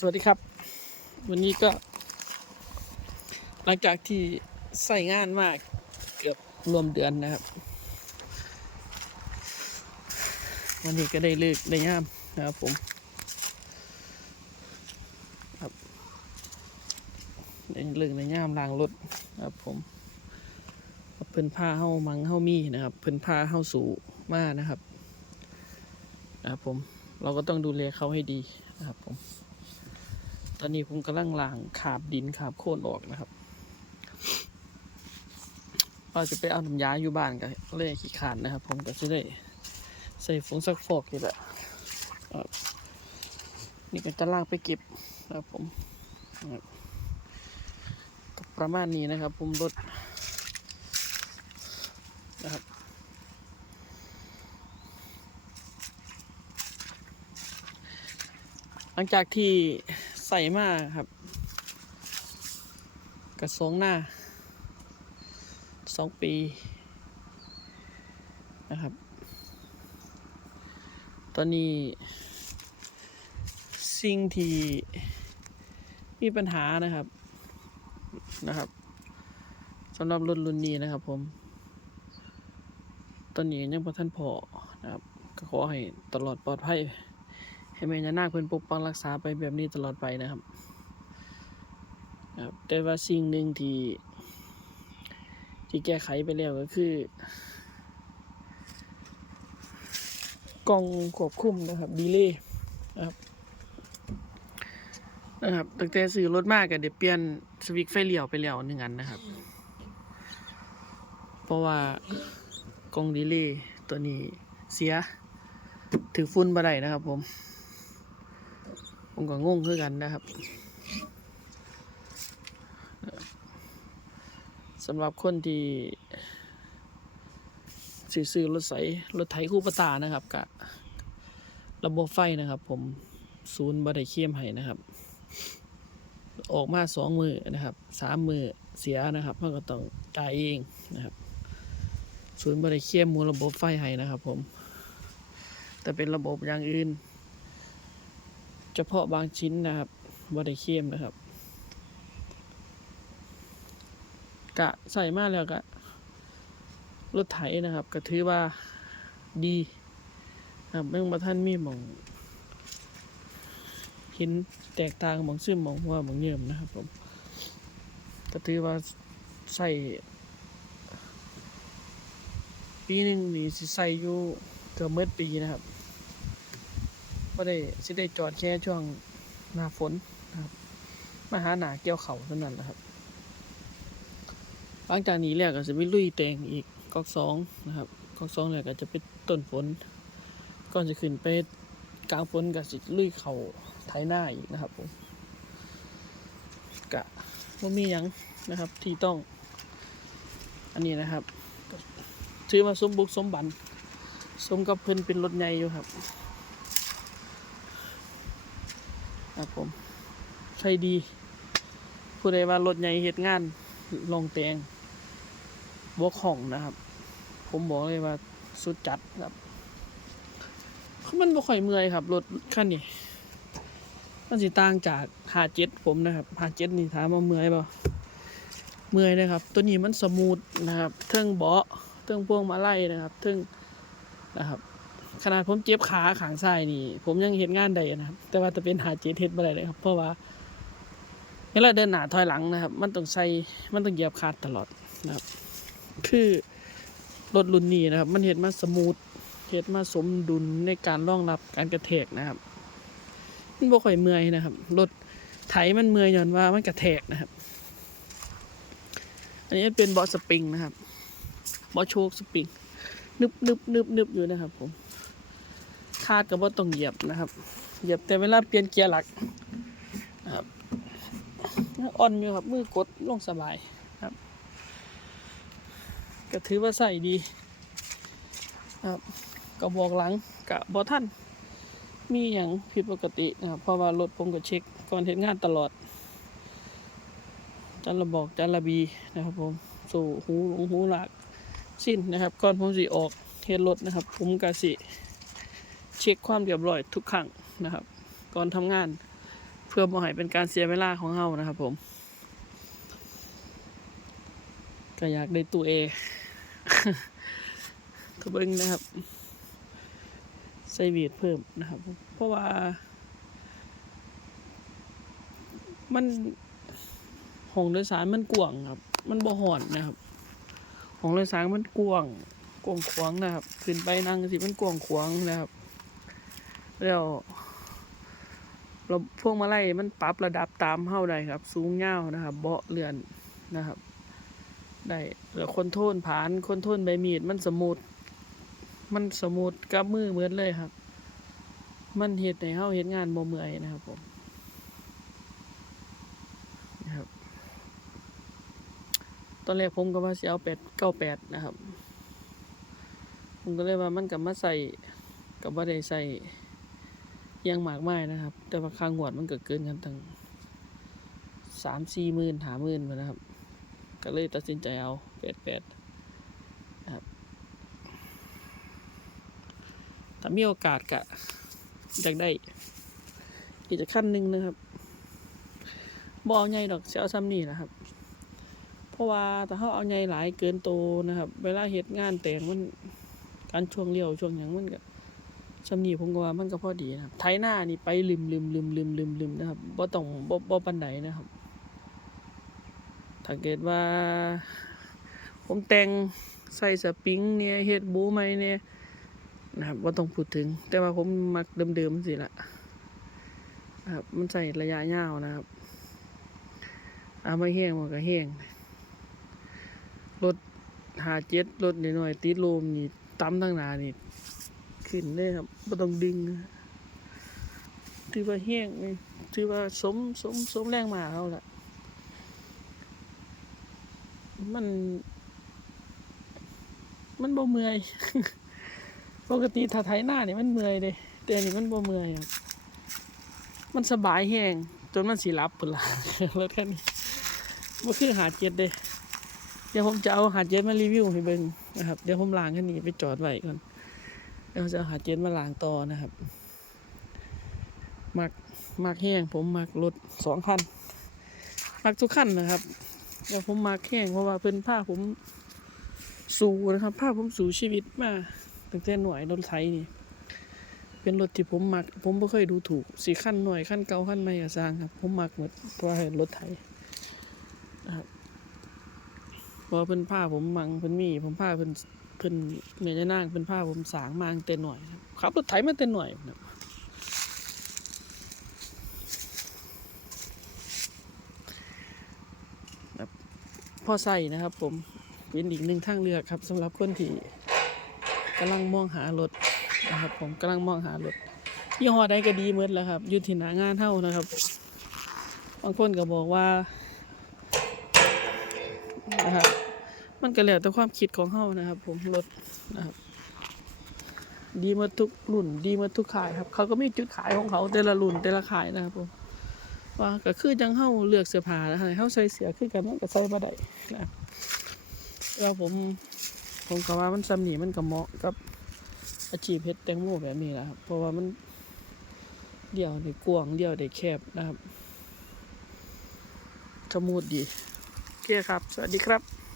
สวัสดีครับ วันนี้ก็ หลังจากที่ใส่งานมากเกือบรวมเดือนนะครับ วันนี้ก็ได้เลิกได้ย่ามนะครับผมครับได้เลิกได้ย่ามล้างรถนะครับผมเพิ่นพาเฮามังเฮามีนะครับ เพิ่นพาเฮาสู่มานะครับนะครับผมเราก็ต้องดูแลเขาให้ดีนะครับผม ตอนนี้ผมกำลังล้างขาบดินขาบโคลนออกนะครับว่าจะไปเอาน้ำยาอยู่บ้านกันเลยขี้ขานนะครับ ผมก็จะได้ใส่ฟงซักฟอกนี่แหละนี่ก็จะล่างไปเก็บนะครับผมก็ประมาณนี้นะครับ ผมรถนะครับหลังจากที่ ใส่มากครับ กระสงหน้าสองปีนะครับ ตอนนี้ สิ่งที่มีปัญหานะครับนะครับสำหรับรถรุ่นนี้นะครับผม ตอนนี้ยังพอท่านพอนะครับ ก็ขอให้ตลอดปลอดภัย ให้แม่ยานาคเพิ่นปกปักรักษาไปแบบนี้ตลอดไปนะครับครับแต่ว่าสิ่งหนึ่งที่ ที่แก้ไขไปแล้วก็คือกล้องควบคุมนะครับดีเลย์นะครับนะครับตั้งแต่ซื้อรถมากก็เดี๋ยวเปลี่ยนสวิตช์ไฟเลี้ยวไปแล้วหนึ่งอันนะครับ เพราะว่ากล้องดีเลย์ตัวนี้เสียถือฟุ้นบ่ได้นะครับผม ผมก็งงคือกันนะครับสำหรับคนที่ซื้อรถใสรถไถคู่ประตานะครับกับระบบไฟนะครับ ผมศูนย์บ่ได้เข้มให้นะครับ ออกมาสองมือนะครับสามมือเสียนะครับมันก็ต้องจ่ายเองนะครับ ศูนย์บ่ได้เข้มมูลระบบไฟให้นะครับ ผม แต่เป็นระบบอย่างอื่น เฉพาะบางชิ้นนะครับบ่ได้เข้มนะครับ กะใส่มากแล้วกะรถไถนะครับ ก็ถือว่าดีนะครับเมื่อมาท่านมีหมองเห็นแตกต่างมองซึมมองหัวมองเยิ่มนะครับผมก็ถือว่าใส่ปีหนึ่งนี่ใส่อยู่เกือบเมื่อปีนะครับ ก็ได้สิได้จอดแค่ช่วงหน้าฝนนะครับมาหาหนาเกี่ยวเขาเท่านั้นแหละครับหลังจากนี้แล้วก็จะไปลุยแตงอีกก๊อกสองนะครับก๊อกสองแล้วก็จะเป็นต้นฝนก่อนจะขึ้นไปกลางฝนก็จะลุยเขาไถหน้าอีกนะครับผมกะว่ามีหยังนะครับที่ต้อง อันนี้นะครับถือว่าสมบุกสมบันสมกับเพิ่นเป็นรถใหญ่อยู่ครับ ครับผมใช่ดี ผู้ใดว่ารถใหญ่เหตุงานลงแตงบวกของนะครับ ผมบอกเลยว่าสุดจัดครับมันบ่ค่อยเมื่อยครับรถคันนี้มันสิต่างจากหาเจ็ดผมนะครับหาเจ็ดนี่ถามว่าเมื่อยเปล่าเมื่อยนะครับ ตัวนี้มันสมูทนะครับเทิงเบาะเทิงพวงมาไลัยนะครับเทิงนะครับ ขนาดผมเจ็บขาขางซ้ายนี่ ผมยังเห็นงานได้นะครับ แต่ว่าจะเป็นหาเจ็ดเฮ็ดบ่ได้เลยครับ เพราะว่าเวลาเดินหน้าถอยหลังนะครับ มันต้องใส่มันต้องเหยียบคาดตลอดนะครับ คือรถรุ่นนี้นะครับ มันเห็นมาสมูทเห็นมาสมดุลในการรองรับการกระแทกนะครับมันบ่ค่อยเมื่อยนะครับรถไถมันเมื่อยย้อนว่ามันกระแทกนะครับ อันนี้เป็นเบาะสปริงนะครับเบาะโชคสปริงนึบนึบนึบนึบอยู่นะครับผม คาดกับว่าต้องเหยียบนะครับ เหยียบแต่เวลาเปลี่ยนเกียร์หลักนะครับอ่อนอยู่ครับมือกดลงสบายครับ ก็ถือว่าใส่ดีครับกระบอกหลังกะบอท่านมีอย่างผิดปกตินะครับเพราะว่ารถผมก็เช็คก่อนเห็นงานตลอดจันระบอกจันระบีนะครับผมสู่หูหลงหูหลากสิ้นนะครับ ก่อนผมสิออกเฮ็ดรถนะครับ ผมก็สิ เช็คความเรียบร้อยทุกครั้งนะครับ ก่อนทำงานเพื่อบ่ให้เป็นการเสียเวลาของเฮานะครับ ผมก็อยากได้ตู้เอก็เบิ่งนะครับใส่เวียดเพิ่มนะครับ เพราะว่า มันห้องโดยสารมันกว้างครับ มันบ่ฮ้อนนะครับห้องโดยสารมันกว้างกว้างขวางนะครับ ขึ้นไปนั่งสิมันกว้างขวางนะครับ แล้วเราพวงมาลัยมันปรับระดับตามเฮาได้ครับ สูงยานะครับ เบาะเลื่อนนะครับ ได้แล้วคนโทรลผานคนโทรลใบมีดมันสมูทมันสมูทกับมือเหมือนเลยครับ มันเฮ็ดให้เฮาเฮ็ดงานบ่เมื่อยนะครับผมนะครับตอนแรกผมก็ว่าสิเอา8 98นะครับ ผมก็เลยว่ามันก็มาใส่ก็บ่ได้ใส่ อิหยังมากไมายนะครับ แต่ว่าค่างวดมันเก็เกินกันตั้ง3-4หมื่น5หมื่นพุ่นนะครับ ก็เลยตัดสินใจเอา88นะครับถ้ามีโอกาสก็อยากได้อีกจะขั้นหนึ่งนะครับบเอาใหญ่ดอกเสิเอาซ้ำนี่นะครับ เพราะว่าถ้าเขาเอาใหญ่หลายเกินโตนะครับ เวลาเฮ็ดงานแต่งมันการช่วงเลี้ยวช่วงหยังมันก็ ซ้ำนี่ผมก็ว่ามันก็พอดีนะครับไถหน้านี่ไปลืมลืมลืมลืมลืมลืมนะครับบ่ต้องบ่บ่ปานใดนะครับ ถ้าเกิดว่า ผมแต่งใส่สปริงเนี่ยเฮ็ดบูใหมเนี่ยนะครับบ่ต้องพูดถึง แต่ว่าผมมักเดิมๆสิละนะครับ มันใส่ระยะยาวนะครับเอาไม่แห้งมันก็แห้งรถหาเจ็ดรถน้อยๆติดลมนี่ตั้มทั้งนานี่ ขึ้นเลยครับบ่ต้องดึงถือว่าแห้งนี่ถือว่าสมสมสมแรงมาเขาละมัน มันบ่เมื่อย ปกติถ้าไถหน้าเนี่ยมันเมื่อยเด้แต่นี่มันบ่เมื่อยครับมันสบายแฮงจนมันสิหลับพุ่นล่ะรถคันนี้บ่คือหาเจ็ดเด้เดี๋ยวผมจะเอาหาเจ็ดมารีวิวให้เบิ่งนะครับ เดี๋ยวผมล้างแคันนี้ไปจอดไว้ก่อน ดี๋ยวจะหาเจ็ดมาล้างต่อนะครับ มักมักแห้งผมมักรถสองคัน มักทุกคันนะครับแล้วผมมาแข่งเพราะว่าเพิ่นพาผมสู่นะครับพาผมสู่ชีวิตมาตั้งแต่หน่วยรถไถนี่ เป็นรถที่ผมมัก ผมบ่เคยดูถูกสีขั้นหน่วยขั้นเก่าขั้นใหม่ก็สร้างครับ ผมมักหมดเพราะเป็นรถไถนะครับพอเพิ่นพาผมมังเพิ่นมี ผมพาเพิ่น เพิ่นเมยนางเพิ่นพาผมสางมาตั้งแต่หน่อยครับขับรถไถมาแต่หน่อยครับพอใส่นะครับ ผมเป็นอีกหนึ่งทางเลือกครับสำหรับคนที่กำลังมองหารถนะครับ ผมกำลังมองหารถยี่ห้อใดก็ดีเหมือนแล้วครับอยู่ที่หนางานเท่านะครับบางคนก็บอกว่านะครับ มันก็แล้วแต่ความคิดของเฮานะครับ ผมรถนะครับ ดีมาทุกรุ่น ดีมาทุกขายครับ เขาก็มีจุดขายของเขาแต่ละรุ่นแต่ละขายนะครับผมว่าก็คือจังเฮาเลือกเสื้อผ้าแล้วให้เฮาใส่เสื้อคือกันมันก็ใส่บ่ได้นะแล้วผมผมก็ว่ามันซ้ำนีมันก็เหมาะกับอาชีพเฮ็ดแตงโมแบบนี้แหละครับ เพราะว่ามันเดี่ยวได้กว้างเดี่ยวได้แคบนะครับสมูทดีโอเคครับ สวัสดีครับ